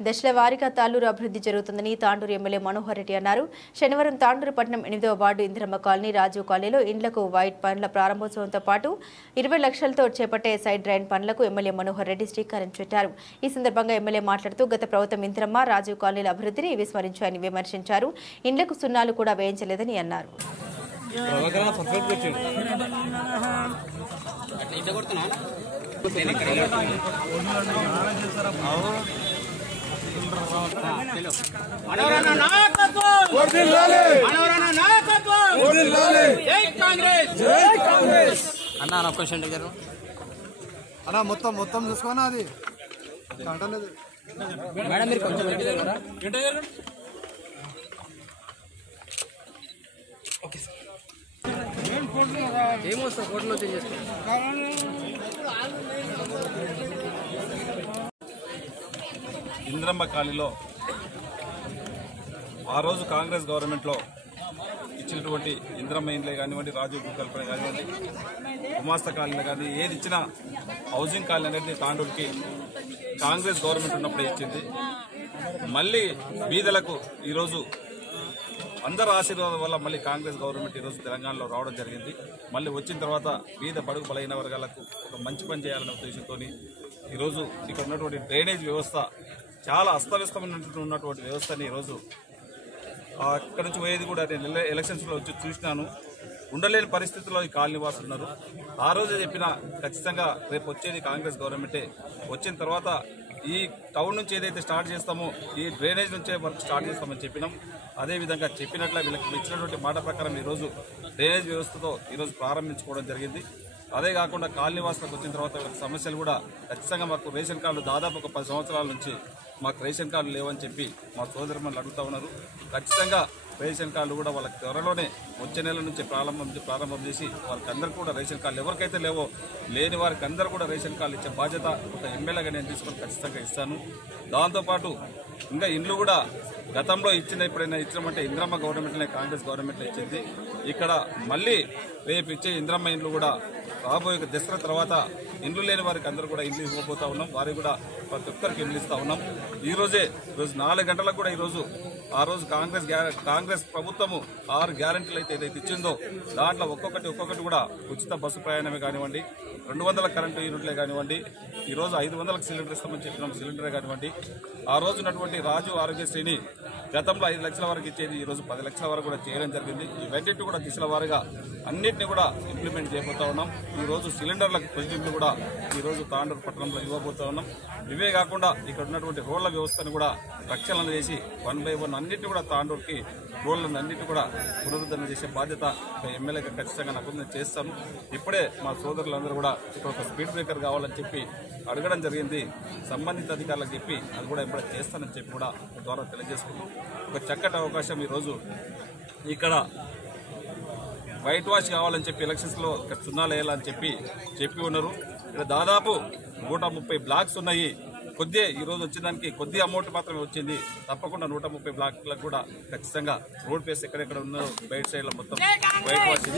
దశల వారీగా తాళ్లూరు అభివృద్ధి జరుగుతుందని తాండూరు ఎమ్మెల్యే మనోహర్ రెడ్డి అన్నారు. శనివారం తాండూరు పట్టణం 8వ వార్డు ఇంద్రమ్మ కాలనీ రాజీవ్ కాలనీలో ఇండ్లకు వైట్ పనుల ప్రారంభోత్సవంతో పాటు 20 లక్షలతో చేపట్టే సైడ్ డ్రైన్ పనులకు ఎమ్మెల్యే మనోహర్ రెడ్డి శ్రీకారం చుట్టారు. ఈ సందర్భంగా ఎమ్మెల్యే మాట్లాడుతూ గత ప్రభుత్వం ఇంద్రమ్మ రాజీవ్ కాలనీల అభివృద్ధిని విస్మరించారని విమర్శించారు. ఇండ్లకు సున్నాలు కూడా వేయించలేదని అన్నారు. అన్న క్వశ్చన్ దగ్గర అన్న మొత్తం చూసుకోనా అది అంటలేదు మేడం మీరు కొంచెం ఏమో సార్ ఫోటోలో చేస్తాం. ఇంద్రమ్మ కాలనీలో ఆ రోజు కాంగ్రెస్ గవర్నమెంట్లో ఇచ్చినటువంటి ఇంద్రమ్మ ఇండ్లే కానివ్వండి, రాజీవ్ భూకల్పన కానివ్వండి, గుమాస్తా కాలనీ కానీ ఏది ఇచ్చినా హౌసింగ్ కాలనీ అనేది తాండూరుకి కాంగ్రెస్ గవర్నమెంట్ ఉన్నప్పుడే ఇచ్చింది. మళ్ళీ బీదలకు ఈరోజు అందరి ఆశీర్వాదం వల్ల మళ్ళీ కాంగ్రెస్ గవర్నమెంట్ ఈరోజు తెలంగాణలో రావడం జరిగింది. మళ్ళీ వచ్చిన తర్వాత బీద బడుగు బలైన వర్గాలకు ఒక మంచి పని చేయాలనే ఉద్దేశంతో ఈరోజు ఇక్కడ ఉన్నటువంటి డ్రైనేజ్ వ్యవస్థ చాలా అస్తవ్యస్తమైనటువంటి వ్యవస్థని ఈరోజు అక్కడి నుంచి పోయేది కూడా నేను ఎలక్షన్స్లో వచ్చి చూసినాను. ఉండలేని పరిస్థితుల్లో ఈ కాలనీ వాసులు ఉన్నారు. ఆ రోజే చెప్పిన ఖచ్చితంగా రేపు వచ్చేది కాంగ్రెస్ గవర్నమెంటే. వచ్చిన తర్వాత ఈ టౌన్ నుంచి ఏదైతే స్టార్ట్ చేస్తామో ఈ డ్రైనేజ్ నుంచే వర్క్ స్టార్ట్ చేస్తామని చెప్పినాం. అదేవిధంగా చెప్పినట్ల వీళ్ళకి ఇచ్చినటువంటి మాట ప్రకారం ఈరోజు డ్రైనేజ్ వ్యవస్థతో ఈరోజు ప్రారంభించుకోవడం జరిగింది. అదే కాకుండా కాలనీ వాసులకు వచ్చిన తర్వాత వీళ్ళకి సమస్యలు కూడా ఖచ్చితంగా మాకు రేషన్ కార్డులు దాదాపు ఒక 10 సంవత్సరాల నుంచి మాకు రేషన్ కార్డులు లేవని చెప్పి మా సోదరుమణులు అడుగుతా ఉన్నారు. ఖచ్చితంగా రేషన్ కార్డులు కూడా వాళ్ళకి త్వరలోనే వచ్చే నెల నుంచి ప్రారంభం చేసి వాళ్ళకి అందరికీ కూడా రేషన్ కార్డులు ఎవరికైతే లేవో లేని వారికి అందరూ కూడా రేషన్ కార్డులు ఇచ్చే బాధ్యత ఒక ఎమ్మెల్యేగా నేను తీసుకొని ఖచ్చితంగా ఇస్తాను. దాంతోపాటు ఇంకా ఇండ్లు కూడా గతంలో ఎప్పుడైనా ఇచ్చినామంటే ఇంద్రమ్మ గవర్నమెంట్నే కాంగ్రెస్ గవర్నమెంట్లో ఇచ్చింది. ఇక్కడ మళ్ళీ రేపు ఇచ్చే ఇంద్రమ్మ ఇండ్లు కూడా రాబోయే దసరా తర్వాత ఇండ్లు లేని వారికి అందరూ కూడా ఇండ్లు ఇవ్వబోతా ఉన్నాం. వారికి కూడా ప్రతి ఒక్కరికి ఇండ్లు ఇస్తా ఉన్నాం. ఈరోజు 4 గంటలకు కూడా ఈరోజు ఆ రోజు కాంగ్రెస్ ప్రభుత్వము 6 గ్యారెంటీలు ఏదైతే ఇచ్చిందో దాంట్లో ఒక్కొక్కటి కూడా ఉచిత బస్సు ప్రయాణమే కానివ్వండి, 200 కరెంటు యూనిట్లే కానివ్వండి, ఈరోజు 500లకు సిలిండర్ ఇస్తామని చెప్పినాం సిలిండరే కానివ్వండి, ఆ రోజు ఉన్నటువంటి రాజు ఆరోగ్యశ్రీని గతంలో 5 లక్షల వరకు ఇచ్చేది ఈరోజు 10 లక్షల వరకు కూడా చేయడం జరిగింది. ఇవన్నింటి కూడా దిశల వారీగా అన్నింటినీ కూడా ఇంప్లిమెంట్ చేయబోతా ఉన్నాం. ఈరోజు సిలిండర్లకు ప్రతినిధులు కూడా ఈరోజు తాండూరు పట్టణంలో ఇవ్వబోతా ఉన్నాం. ఇవే కాకుండా ఇక్కడ ఉన్నటువంటి రోడ్ల వ్యవస్థను కూడా రక్షణ చేసి 1 by 1 అన్నింటినీ కూడా తాండూరుకి రోడ్లను అన్నింటినీ కూడా పునరుద్ధరణ చేసే బాధ్యత ఒక ఎమ్మెల్యేగా ఖచ్చితంగా నాకు చేస్తాను. ఇప్పుడే మా సోదరులందరూ కూడా ఇక్కడ ఒక స్పీడ్ బ్రేకర్ కావాలని చెప్పి అడగడం జరిగింది. సంబంధిత అధికారులకు చెప్పి అది కూడా ఇప్పుడే చేస్తానని చెప్పి కూడా ద్వారా తెలియజేసుకుంటూ ఒక చక్కటి అవకాశం ఈరోజు ఇక్కడ వైట్ వాష్ కావాలని చెప్పి ఎలక్షన్స్లో ఇక్కడ సున్నాలు వేయాలని చెప్పి ఉన్నారు. ఇక్కడ దాదాపు 130 బ్లాక్స్ ఉన్నాయి. కొద్దిగా ఈరోజు వచ్చేదానికి కొద్ది అమౌంట్ మాత్రమే వచ్చింది. తప్పకుండా 130 బ్లాక్లకు కూడా ఖచ్చితంగా రోడ్ పేస్ ఎక్కడెక్కడ ఉన్నదో బయట సైడ్లో మొత్తం వైట్ వాష్